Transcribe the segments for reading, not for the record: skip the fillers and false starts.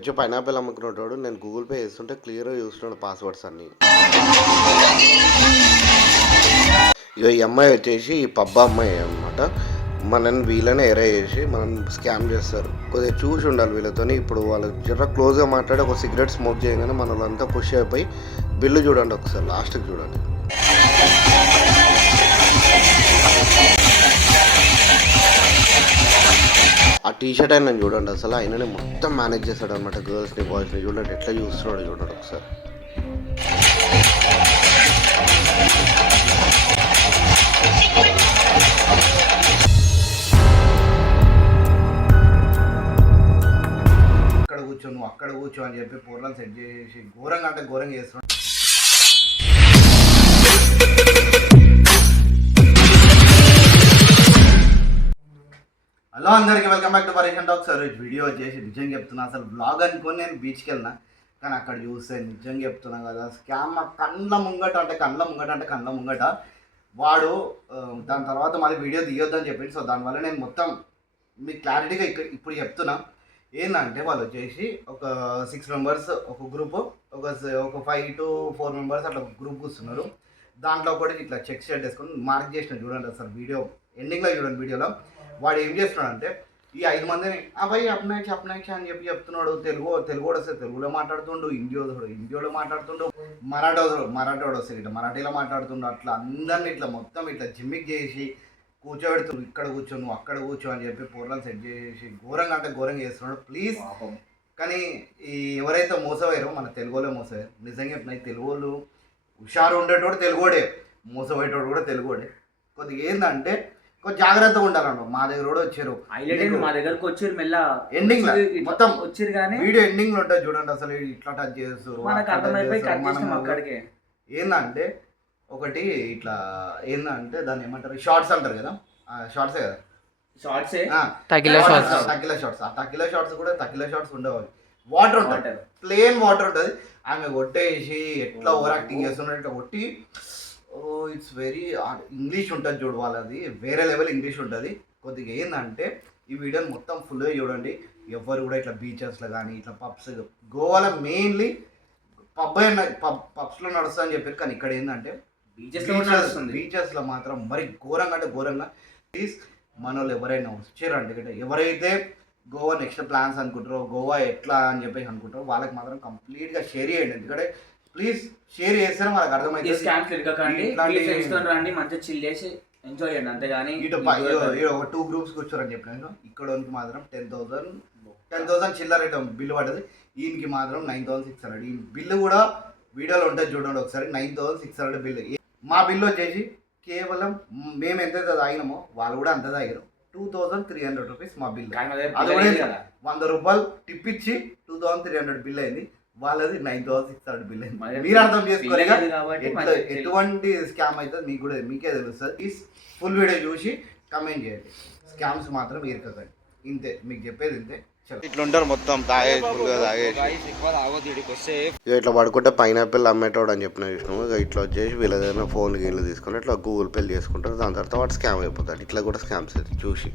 వచ్చి పైనాపిల్ అమ్ముకునేటోడు. నేను Google pay చేస్తుంటే క్లియర్గా చూస్తున్నాడు పాస్వర్డ్స్ అన్నీ. ఇక ఈ అమ్మాయి వచ్చేసి ఈ పబ్బ అమ్మాయి అనమాట. మనని వీళ్ళనే ఎరే చేసి మనం స్కామ్ చేస్తారు. కొద్దిగా చూసి ఉండాలి వీళ్ళతో. ఇప్పుడు వాళ్ళు జర క్లోజ్గా మాట్లాడి ఒక సిగరెట్ స్మోక్ చేయగానే మన వాళ్ళంతా పుష్ అయిపోయి బిల్లు చూడండి ఒకసారి, లాస్ట్కి చూడండి. ఆ టీషర్ట్ అయినా చూడండి అసలు, ఆయననే మొత్తం మేనేజ్ చేస్తాడు అనమాట. గర్ల్స్ని బాయ్స్ని చూడండి ఎట్లా చూస్తున్నాడు చూడండి ఒకసారి. ఇక్కడ కూర్చో, నువ్వు అక్కడ కూర్చో అని చెప్పి పూర్లను సెట్ చేసి ఘోరంగా అంటే ఘోరంగా చేస్తున్నాడు. హలో అందరికీ welcome back to Pareshan talks. Video వచ్చేసి నిజంగా చెప్తున్నా, అసలు బ్లాగ్ అనుకొని నేను బీచ్కి వెళ్ళినా, కానీ అక్కడ చూస్తే నిజంగా చెప్తున్నా కదా, స్కామ్ కళ్ళ ముంగట వాడు. దాని తర్వాత మళ్ళీ వీడియో తీయొద్దని చెప్పింది. సో దానివల్ల నేను మొత్తం మీకు క్లారిటీగా ఇప్పుడు చెప్తున్నా. ఏంటంటే వాళ్ళు వచ్చేసి ఒక 6 మెంబర్స్ ఒక గ్రూపు, ఒక 5 to 4 మెంబర్స్ అట్లా గ్రూప్ కూర్చున్నారు. దాంట్లో కూడా ఇట్లా చెక్ షర్ట్ వేసుకొని మార్క్ చేసిన చూడండి. అసలు వీడియో ఎండింగ్లో చూడండి. వీడియోలో వాడు ఏం చేస్తున్నాడంటే ఈ 5 మందిని అబ్బాయి అప్నాయిక్ష అని చెప్పి చెప్తున్నాడు. తెలుగు వస్తే తెలుగులో మాట్లాడుతుండు, హిందీలో మాట్లాడుతుండు, మరాఠోడు వస్తే ఇట్లా మరాఠీలో మాట్లాడుతుండు. అట్లా అందరినీ ఇట్లా మొత్తం ఇట్లా జిమ్మిక్ చేసి కూర్చోబెడుతుండు. ఇక్కడ కూర్చో, నువ్వు అక్కడ కూర్చో అని చెప్పి పూర్లను సెట్ చేసి ఘోరంగా అంటే ఘోరంగా చేస్తున్నాడు. ప్లీజ్ కానీ ఈ ఎవరైతే మోసపోయారో మన తెలుగులో మోసపోయారు. నిజంగా చెప్తున్నాయి, తెలుగులు హుషారు ఉండేటోడు తెలుగుడే, మోసపోయేటోడు కూడా తెలుగుడే. కొద్దిగా ఏంటంటే కొంచెం జాగ్రత్తగా ఉండాలండి. మా దగ్గర కూడా వచ్చారు, మా దగ్గరకు వచ్చారు. మెల్ల ఎండింగ్ మొత్తం వచ్చారు కానీ వీడియో ఎండింగ్ లో ఉంటుంది చూడండి. అసలు ఇట్లా టచ్ చేస్తారు. ఏంటంటే ఒకటి ఇట్లా ఏంటంటే దాన్ని ఏమంటారు, షార్ట్స్ అంటారు కదా, షార్ట్సే కదా, తకిలా షార్ట్స్. ఆ తకిలా షార్ట్స్ కూడా తకిలా షార్ట్స్ ఉండవు, వాటర్ ఉంటుంది, ప్లేన్ వాటర్ ఉంటుంది. ఆమె కొట్టేసి ఎట్లా ఓవర్ యాక్టింగ్ చేస్తున్నట్టు ఇట్లా కొట్టి, ఇట్స్ వెరీ ఇంగ్లీష్ ఉంటుంది చూడు వాళ్ళది, వేరే లెవెల్ ఇంగ్లీష్ ఉంటుంది. కొద్దిగా ఏంటంటే ఈ వీడియోని మొత్తం ఫుల్గా చూడండి. ఎవరు కూడా ఇట్లా బీచెస్లో కానీ ఇట్లా పబ్స్, గోవాలో మెయిన్లీ పబ్స్లో నడుస్తా అని చెప్పారు. కానీ ఇక్కడ ఏంటంటే బీచెస్లో మాత్రం మరి ఘోరంగా అంటే ఘోరంగా. ప్లీజ్ మన వాళ్ళు ఎవరైనా వచ్చారంటే, ఎవరైతే గోవా నెక్స్ట్ ప్లాన్స్ అనుకుంటారో, గోవా ఎట్లా అని చెప్పేసి అనుకుంటారో వాళ్ళకి మాత్రం కంప్లీట్గా షేర్ చేయండి. ఎందుకంటే ప్లీజ్ షేర్ చేస్తేనే వాళ్ళకి అర్థమైంది. మంచిగా చిల్ చేసి ఎంజాయ్ చేయండి అంతేగాని ఇటు 2 గ్రూప్స్ కూర్చోరని చెప్పినాను. ఇక్కడ మాత్రం 10,000 చిల్లర బిల్లు పడ్డది. ఈయనకి మాత్రం 9,600. ఈ బిల్లు కూడా వీడియోలో ఉంటుంది చూడండి ఒకసారి. 9,600 బిల్లు. మా బిల్లు వచ్చేసి కేవలం మేము ఎంతైతే తాగినామో వాళ్ళు కూడా అంత తాగారు. 2,300 రూపీస్ మా బిల్లు. అది కూడా 100 రూపాయలు టిప్ ఇచ్చి 2,300 బిల్ అయింది. వాళ్ళది 9,600 బిల్ అయింది. మీరు అర్థం చేసుకోవాలి ఎటువంటి స్కామ్ అయితే మీకు కూడా మీకే తెలుస్తుంది. ప్లీజ్ ఫుల్ వీడియో చూసి కమెంట్ చేయండి. స్కామ్స్ మాత్రం ఇరకకండి. ఇంతే మీకు చెప్పేది ఇంతే. ఇట్లా ఉంటారు మొత్తం తాగేసి ఇట్లా పడుకుంటే పైనాపిల్ అమ్మేటోడు అని చెప్పిన విషయం. ఇట్లా వచ్చేసి వీళ్ళ దగ్గర ఫోన్ గీళ్ళు తీసుకొని ఇట్లా గూగుల్ పేలు చేసుకుంటారు. దాని తర్వాత వాడు స్కామ్ అయిపోతాడు. ఇట్లా కూడా స్కామ్స్ అయితే చూసి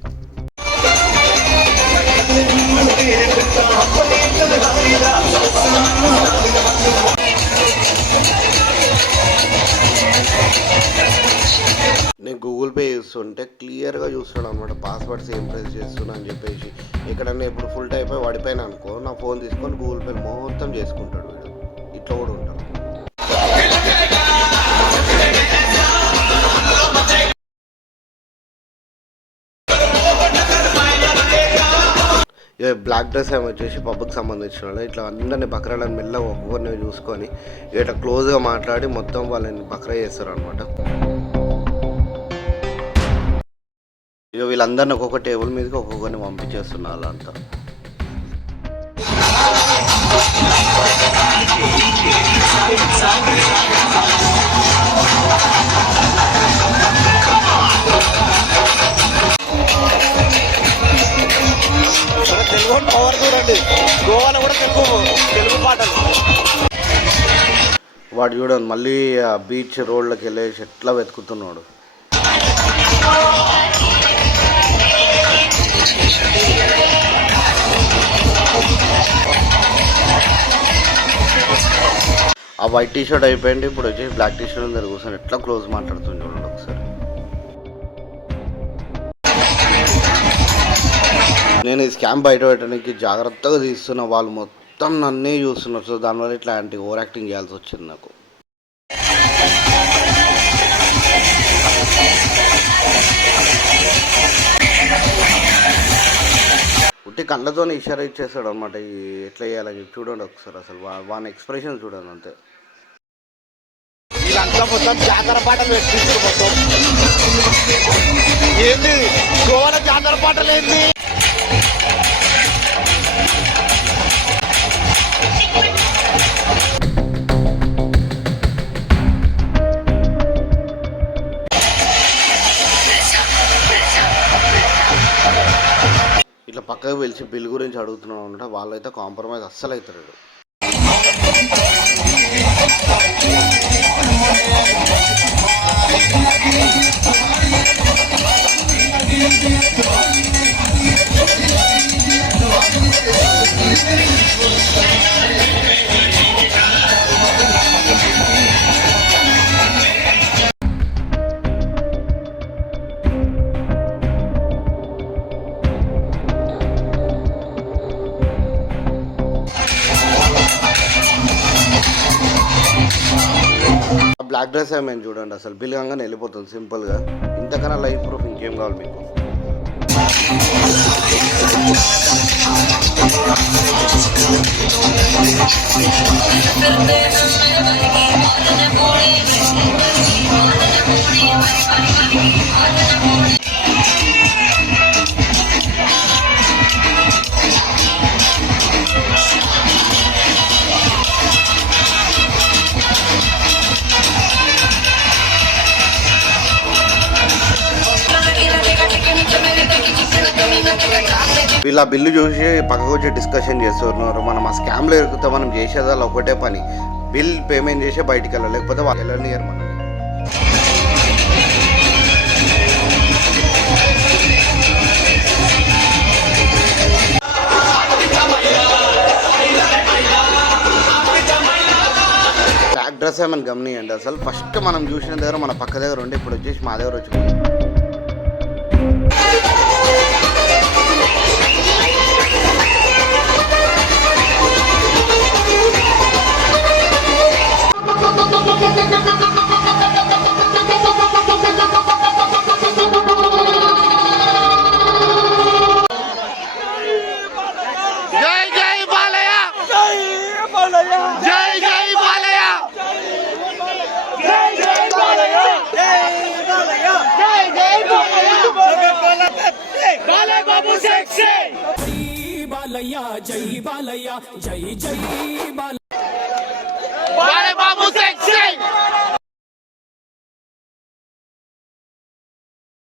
నేను గూగుల్ పే చేస్తుంటే క్లియర్గా చూస్తున్నాడు అనమాట. పాస్వర్డ్స్ ఏం ప్రెస్ చేస్తున్నా అని చెప్పేసి. ఎక్కడన్నా ఇప్పుడు ఫుల్ టైప్ అయి వాడిపోయినా అనుకో, నా ఫోన్ తీసుకొని గూగుల్ పే మొత్తం చేసుకుంటాడు వీడు. ఇట్లా కూడా ఉంటాడు. బ్లాక్ డ్రెస్ ఏమో వచ్చేసి పబ్కి సంబంధించిన వాళ్ళు. ఇట్లా అందరినీ బక్రాలను మెల్లగా ఒక్కొక్కరిని చూసుకొని ఇట్లా క్లోజ్గా మాట్లాడి మొత్తం వాళ్ళని బక్రా చేస్తారు అనమాట. ఇక వీళ్ళందరినీ ఒక్కొక్క టేబుల్ మీదకి ఒక్కొక్కరిని పంపించేస్తున్నారు అలా అంతా. తెలుగు పవర్ చూడండి, గోవాలో కూడా తెలుగు పాటలు. వాడు చూడండి మళ్ళీ ఆ బీచ్ రోడ్లోకి వెళ్ళేసి ఎట్లా వెతుకుతున్నాడు. ఆ వైట్ టీ షర్ట్ అయిపోయింది, ఇప్పుడు వచ్చి బ్లాక్ టీ షర్ట్ దగ్గర కూర్చొని ఎట్లా క్లోజ్ మాట్లాడుతుంది చూడండి ఒకసారి. నేను ఈ స్కామ్ బయట పెట్టడానికి జాగ్రత్తగా తీస్తున్న, వాళ్ళు మొత్తం నన్నే చూస్తున్నారు. సో దానివల్ల ఇట్లాంటి ఓవర్ యాక్టింగ్ చేయాల్సి వచ్చింది నాకు. ఉట్టి కళ్ళతో ఇషారా ఇచ్చేస్తాడు అనమాట ఎట్లా చేయాలని చెప్పి. చూడండి ఒకసారి అసలు వాని ఎక్స్ప్రెషన్ చూడండి అంతే. వీళ్ళంతా మొత్తం జాతర పాటలు పెట్టిస్తారు మొత్తం. ఏంది గోవాల జాతర పాటలు ఏంది? ఇట్లా పక్కకు పిలిచి బిల్ గురించి అడుగుతున్నాం అంటే వాళ్ళైతే కాంప్రమైజ్ అస్సలు అవుతారు. బ్లాక్ డ్రెస్ ఏమైనా చూడండి అసలు బిల్ కాగానే వెళ్ళిపోతుంది సింపుల్గా. ఇంతకన్నా లైఫ్ ప్రూఫ్ ఇంకేం కావాలి మీకు? వీళ్ళ బిల్లు చూసి పక్కకు వచ్చి డిస్కషన్ చేస్తున్నారు. మనం ఆ స్కామ్లో ఇరుకుతా, మనం చేసేదాళ్ళు ఒకటే పని, బిల్ పేమెంట్ చేసి బయటికి వెళ్ళాలి, లేకపోతే వాళ్ళు వెళ్ళనియరు మనని. బ్లాక్ డ్రెస్ ఏమని గమనియండి అసలు. ఫస్ట్ మనం చూసిన దగ్గర మన పక్క దగ్గర ఉండి ఇప్పుడు వచ్చేసి మా దగ్గర వచ్చి బాలయ్య జై బాలయ్య జై జై బాల